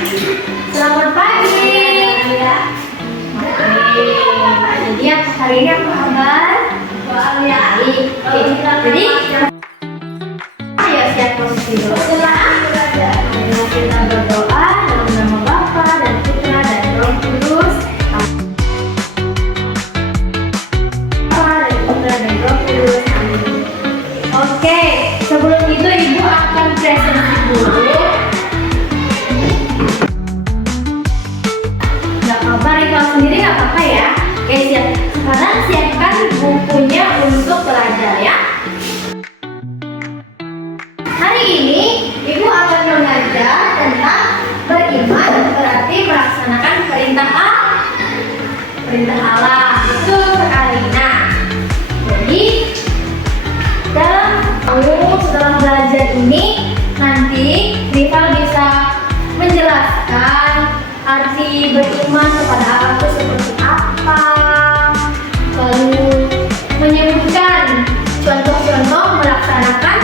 Selamat pagi. Jadi hari ini apa kabar? Baik. Jadi ayo siap posisi dulu ya. Ayo kita berdoa dalam nama Bapa dan Putra dan Roh Kudus. Amin. Oke, sebelum itu Ibu akan presentasi dulu. Gak apa-apa, Rival sendiri gak apa-apa ya. Oke, siap. Sekarang siapkan bukunya untuk belajar ya. Hari ini Ibu akan mengajar tentang beriman berarti melaksanakan perintah Allah. Itu sekali. Nah, jadi setelah belajar ini nanti Rival bisa menjelaskan arti beriman kepada Allah itu seperti apa, lalu menyebutkan contoh-contoh melaksanakan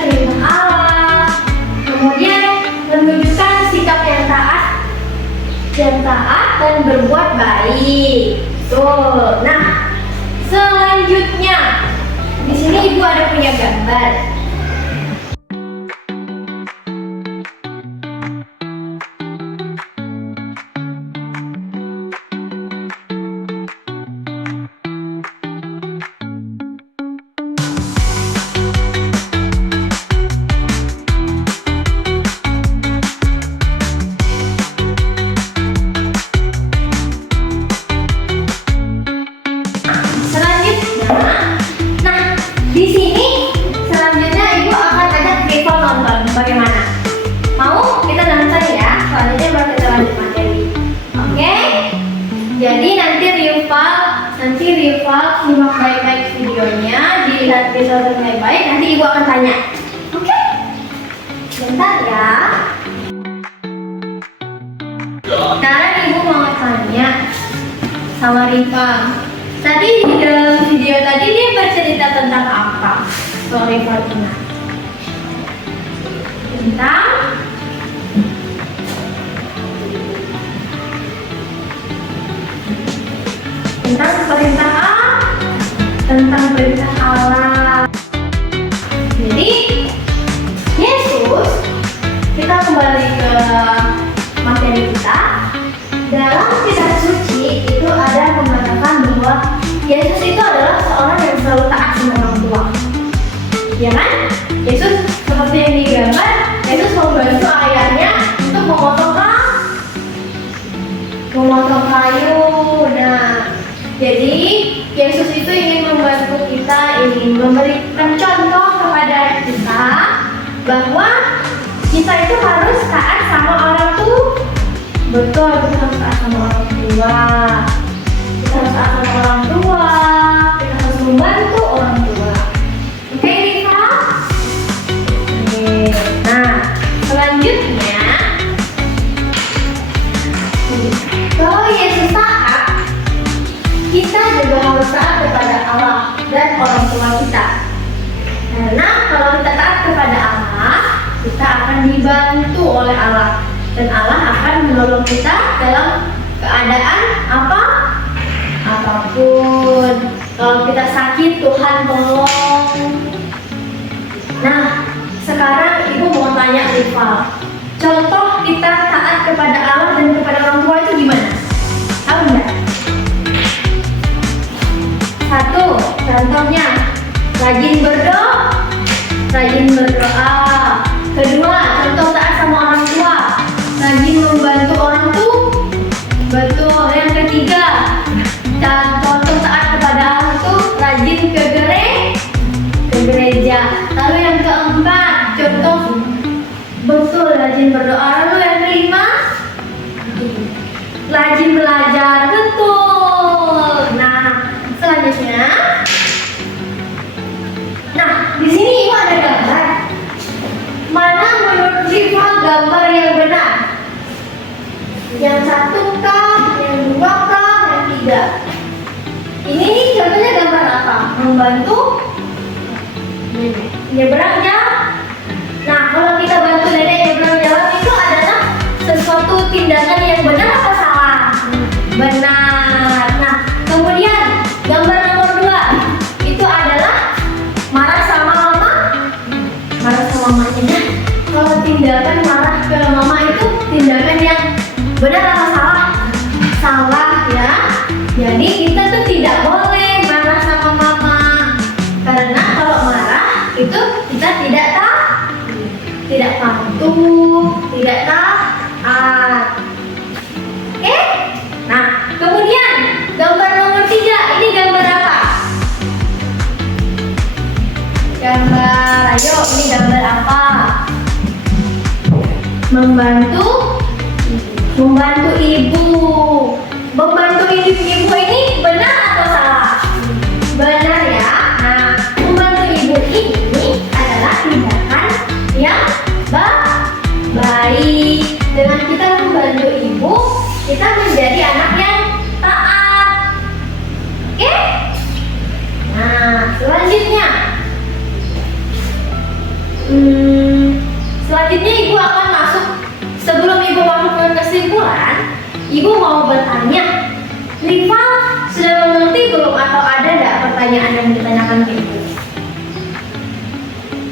perintah Allah, kemudian menunjukkan sikap yang taat dan berbuat baik. Tuh, nah selanjutnya di sini Ibu ada punya gambar. Bagaimana? Mau? Kita nonton ya. Selanjutnya baru kita lanjut materi. Oke? Jadi nanti Rival simak baik-baik videonya, dilihat visual baik-baik. Nanti Ibu akan tanya. Oke? Bentar ya. Sekarang Ibu mau tanya sama Rival. Tadi di dalam video tadi dia bercerita tentang apa? So Rival ingat. Tentang perintah Allah. Jadi Yesus, kita kembali ke materi kita. Dalam kitab suci itu ada mengatakan bahwa Yesus itu adalah seorang yang selalu taat sama orang tua. Ya kan? Yesus seperti yang digambar, Yesus membantu ayahnya untuk memotong kayu. Nah, jadi Yesus itu ingin membantu kita, ingin memberikan contoh kepada kita bahwa kita itu harus taat sama orang tua. Betul, kita harus taat sama orang tua. Kita harus taat sama orang tua. Kita harus membantu orang tua. Oke, Rika? Nah, selanjutnya kalau Yesus taat, kita juga harus taat kepada Allah dan orang tua kita. Karena kalau kita taat kepada Allah, kita akan dibantu oleh Allah dan Allah akan menolong kita dalam keadaan apapun. Kalau kita sakit, Tuhan tolong. Nah, sekarang Ibu mau tanya Rival, contoh kita taat kepada Allah dan kepada orang tua itu gimana? Tahu nggak? Satu, contohnya rajin berdoa. Kedua, contoh taat sama orang tua, rajin membantu orang tua. Betul. Yang ketiga, contoh taat kepada Allah itu rajin ke gereja. Lalu yang keempat, contoh betul rajin berdoa. Lalu yang kelima, rajin belajar. Betul. Nah, selanjutnya, di sini Ibu ada gambar. Mana menurut Rival gambar yang benar? Yang satu kah? Yang dua kah? Yang tiga? Ini contohnya gambar apa? Membantu nyebrang jalan. Nah, kalau kita bantu nenek nyebrang jalan itu adalah marah ke mama itu tindakan yang benar atau salah? Salah ya. Jadi kita tuh tidak boleh marah sama mama. Karena kalau marah itu kita tidak patuh, tidak taat. Oke? Nah, kemudian gambar nomor 3, ini gambar apa? Ayo, ini gambar apa? Membantu ibu. Membantu ibu ini benar atau salah? Benar ya. Nah, membantu ibu ini adalah tindakan yang baik. Dengan kita membantu ibu, kita menjadi anak yang taat. Oke? Nah, selanjutnya. Selanjutnya ibu akan masuk. Sebelum ibu masuk ke kesimpulan, ibu mau bertanya, Riva sudah mengerti belum atau ada enggak pertanyaan yang ditanyakan ke ibu?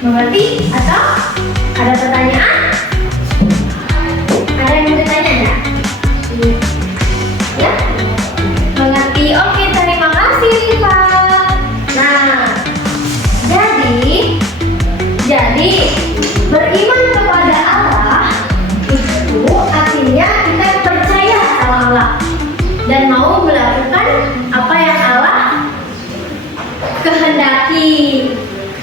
Mengerti atau ada pertanyaan? Ada yang mau ditanya enggak? Ya? Mengerti? Oke, terima kasih Riva. Nah, jadi beriman kepada Allah itu artinya kita percaya sama Allah dan mau melakukan apa yang Allah kehendaki.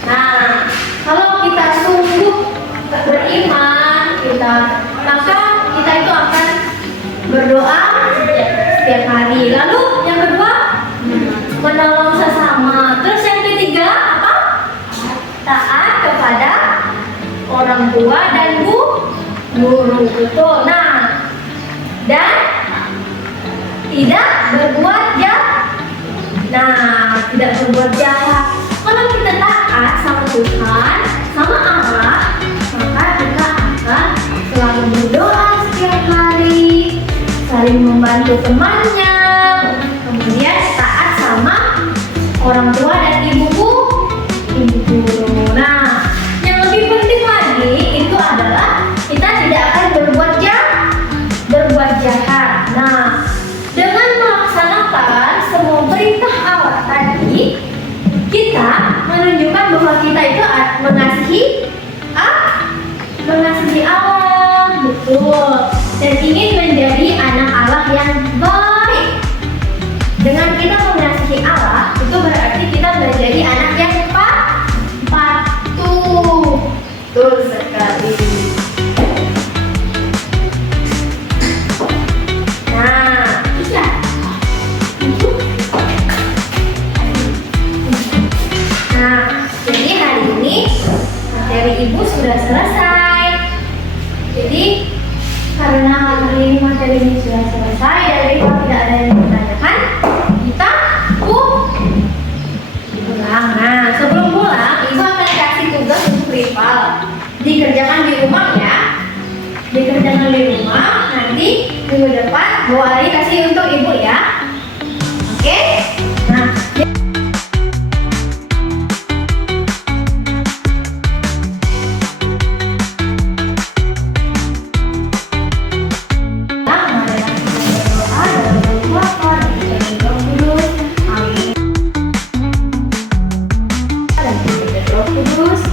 Nah, kalau kita sungguh beriman, maka kita itu akan berdoa setiap hari. Lalu yang kedua, menolong sesama. Terus yang ketiga apa? Taat kepada orang tua dan guru. Betul. Nah, dan tidak berbuat jahat. Tidak berbuat jahat. Kalau kita taat sama Tuhan, sama Allah, maka kita akan selalu berdoa setiap hari, saling membantu temannya, kemudian taat sama orang tua dan ibu guru. Nah, yang lebih penting lagi itu adalah kita tidak akan berbuat jahat. Nah, dengan melaksanakan semua perintah Allah tadi, kita menunjukkan bahwa kita itu mengasihi Allah, betul, dan ingin menjadi anak Allah yang baik. Dengan kita mengasihi Allah, itu berarti kita menjadi anak yang patuh. Betul sekali. Jadi hari ini materi ibu sudah selesai. Jadi karena hari ini materi ini sudah selesai dan Riva tidak ada yang ditanyakan, kita pulang. Nah, sebelum pulang, ibu akan kasih tugas untuk Riva. Dikerjakan di rumah ya. Dikerjakan di rumah. Nanti minggu depan Bu Ari kasih untuk ibu ya. Oke? Nah. Kudus